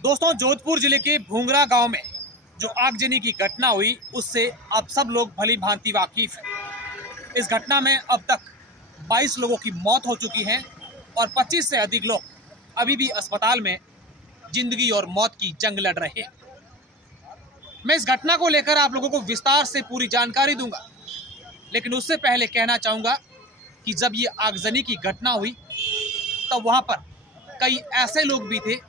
दोस्तों, जोधपुर जिले के भूंगरा गांव में जो आगजनी की घटना हुई उससे आप सब लोग भली भांति वाकिफ हैं। इस घटना में अब तक 22 लोगों की मौत हो चुकी है और 25 से अधिक लोग अभी भी अस्पताल में जिंदगी और मौत की जंग लड़ रहे हैं। मैं इस घटना को लेकर आप लोगों को विस्तार से पूरी जानकारी दूंगा, लेकिन उससे पहले कहना चाहूँगा कि जब ये आगजनी की घटना हुई तब वहाँ पर कई ऐसे लोग भी थे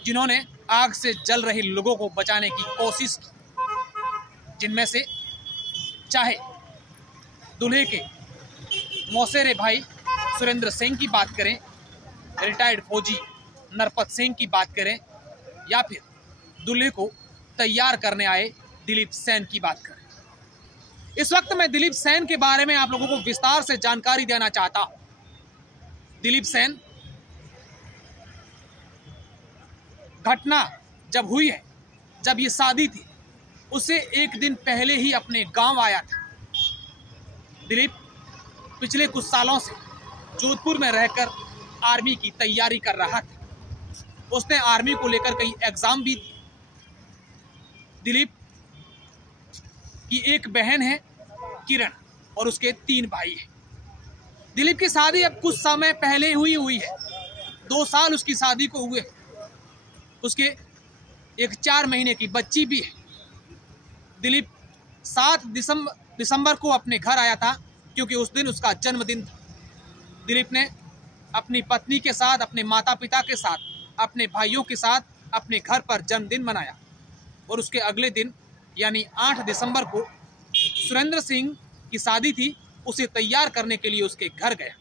जिन्होंने आग से जल रहे लोगों को बचाने की कोशिश की, जिनमें से चाहे दूल्हे के मौसेरे भाई सुरेंद्र सिंह की बात करें, रिटायर्ड फौजी नरपत सिंह की बात करें, या फिर दूल्हे को तैयार करने आए दिलीप सेन की बात करें। इस वक्त मैं दिलीप सेन के बारे में आप लोगों को विस्तार से जानकारी देना चाहता हूं। दिलीप सेन, घटना जब हुई है, जब ये शादी थी, उससे एक दिन पहले ही अपने गांव आया था। दिलीप पिछले कुछ सालों से जोधपुर में रहकर आर्मी की तैयारी कर रहा था। उसने आर्मी को लेकर कई एग्जाम भी दिए। दिलीप की एक बहन है किरण और उसके 3 भाई हैं। दिलीप की शादी अब कुछ समय पहले हुई है। 2 साल उसकी शादी को हुए। उसके एक 4 महीने की बच्ची भी है। दिलीप 7 दिसंबर को अपने घर आया था, क्योंकि उस दिन उसका जन्मदिन था। दिलीप ने अपनी पत्नी के साथ, अपने माता पिता के साथ, अपने भाइयों के साथ अपने घर पर जन्मदिन मनाया और उसके अगले दिन यानी 8 दिसंबर को सुरेंद्र सिंह की शादी थी। उसे तैयार करने के लिए उसके घर गया।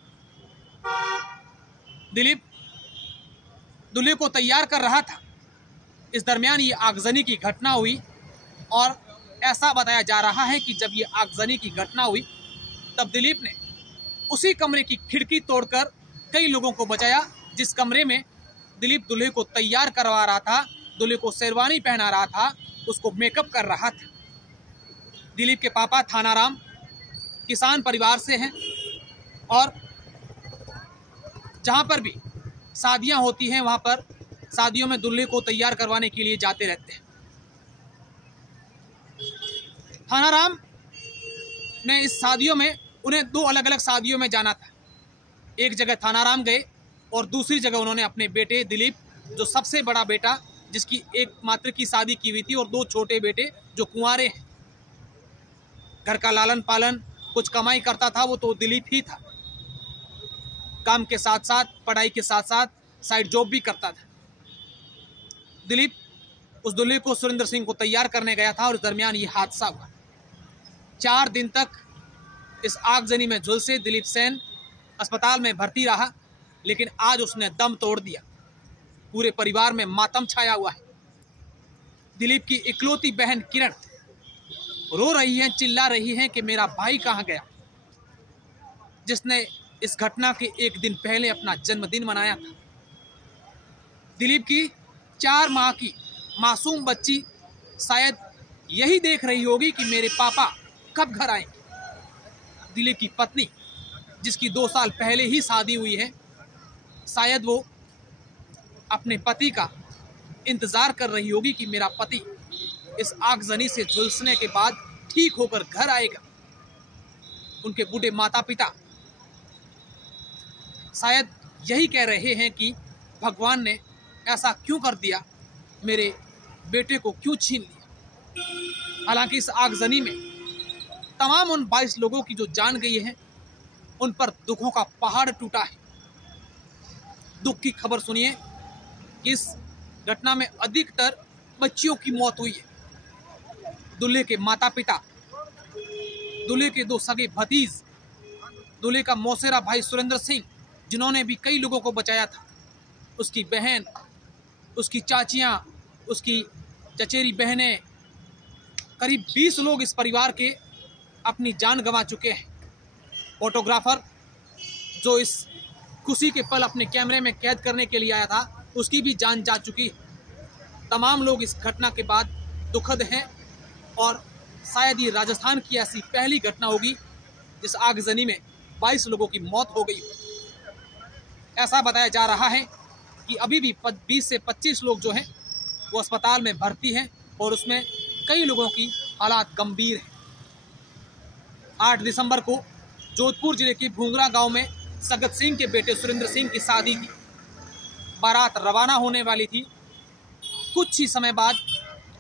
दिलीप दूल्हे को तैयार कर रहा था। इस दरमियान ये आगजनी की घटना हुई और ऐसा बताया जा रहा है कि जब ये आगजनी की घटना हुई तब दिलीप ने उसी कमरे की खिड़की तोड़कर कई लोगों को बचाया, जिस कमरे में दिलीप दूल्हे को तैयार करवा रहा था, दूल्हे को शेरवानी पहना रहा था, उसको मेकअप कर रहा था। दिलीप के पापा थानाराम किसान परिवार से हैं और जहां पर भी शादियां होती हैं वहां पर शादियों में दूल्हे को तैयार करवाने के लिए जाते रहते हैं। थानाराम ने इस शादियों में उन्हें 2 अलग अलग शादियों में जाना था। एक जगह थानाराम गए और दूसरी जगह उन्होंने अपने बेटे दिलीप, जो सबसे बड़ा बेटा जिसकी एकमात्र की शादी की हुई थी, और 2 छोटे बेटे जो कुंवारे हैं, घर का लालन पालन कुछ कमाई करता था वो तो दिलीप ही था। काम के साथ साथ, पढ़ाई के साथ साथ साइड जॉब भी करता था। दिलीप उस दूल्हे को सुरेंद्र सिंह को तैयार करने गया था और इस दरमियान ये हादसा हुआ। 4 दिन तक इस आगजनी में झुलसे दिलीप सेन अस्पताल में भर्ती रहा, लेकिन आज उसने दम तोड़ दिया। पूरे परिवार में मातम छाया हुआ है। दिलीप की इकलौती बहन किरण रो रही है, चिल्ला रही है कि मेरा भाई कहाँ गया, जिसने इस घटना के एक दिन पहले अपना जन्मदिन मनाया था। दिलीप की 4 माह की मासूम बच्ची शायद यही देख रही होगी कि मेरे पापा कब घर आएंगे। दिलीप की पत्नी, जिसकी 2 साल पहले ही शादी हुई है, शायद वो अपने पति का इंतजार कर रही होगी कि मेरा पति इस आगजनी से झुलसने के बाद ठीक होकर घर आएगा। उनके बूढ़े माता पिता शायद यही कह रहे हैं कि भगवान ने ऐसा क्यों कर दिया, मेरे बेटे को क्यों छीन लिया। हालांकि इस आगजनी में तमाम उन 22 लोगों की जो जान गई है, उन पर दुखों का पहाड़ टूटा है। दुख की खबर सुनिए कि इस घटना में अधिकतर बच्चियों की मौत हुई है। दूल्हे के माता पिता, दूल्हे के 2 सगे भतीज, दूल्हे का मौसेरा भाई सुरेंद्र सिंह, जिन्होंने भी कई लोगों को बचाया था, उसकी बहन, उसकी चाचियां, उसकी चचेरी बहनें, करीब 20 लोग इस परिवार के अपनी जान गंवा चुके हैं। फोटोग्राफर जो इस खुशी के पल अपने कैमरे में कैद करने के लिए आया था, उसकी भी जान जा चुकी है। तमाम लोग इस घटना के बाद दुखद हैं और शायद ये राजस्थान की ऐसी पहली घटना होगी जिस आगजनी में 22 लोगों की मौत हो गई। ऐसा बताया जा रहा है कि अभी भी 20 से 25 लोग जो हैं वो अस्पताल में भर्ती हैं और उसमें कई लोगों की हालात गंभीर है। 8 दिसंबर को जोधपुर जिले के भूंगरा गांव में सगत सिंह के बेटे सुरेंद्र सिंह की शादी थी। बारात रवाना होने वाली थी। कुछ ही समय बाद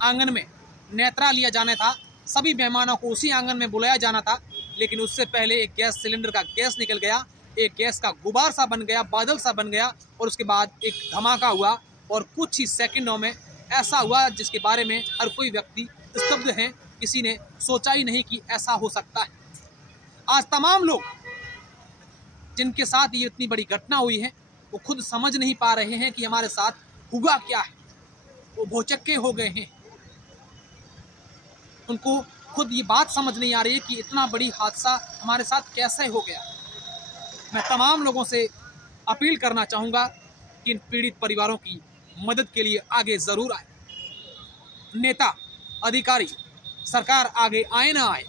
आंगन में नेत्रा लिया जाना था। सभी मेहमानों को उसी आंगन में बुलाया जाना था, लेकिन उससे पहले एक गैस सिलेंडर का गैस निकल गया, एक गैस का गुबार सा बन गया, बादल सा बन गया और उसके बाद एक धमाका हुआ और कुछ ही सेकंडों में ऐसा हुआ जिसके बारे में हर कोई व्यक्ति स्तब्ध है। किसी ने सोचा ही नहीं कि ऐसा हो सकता है। आज तमाम लोग जिनके साथ ये इतनी बड़ी घटना हुई है वो खुद समझ नहीं पा रहे हैं कि हमारे साथ हुआ क्या है। वो भौचक्के हो गए हैं। उनको खुद ये बात समझ नहीं आ रही है कि इतना बड़ी हादसा हमारे साथ कैसे हो गया। मैं तमाम लोगों से अपील करना चाहूँगा कि इन पीड़ित परिवारों की मदद के लिए आगे ज़रूर आए। नेता, अधिकारी, सरकार आगे आए ना आए,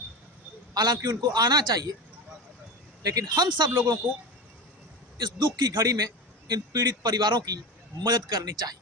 हालांकि उनको आना चाहिए, लेकिन हम सब लोगों को इस दुख की घड़ी में इन पीड़ित परिवारों की मदद करनी चाहिए।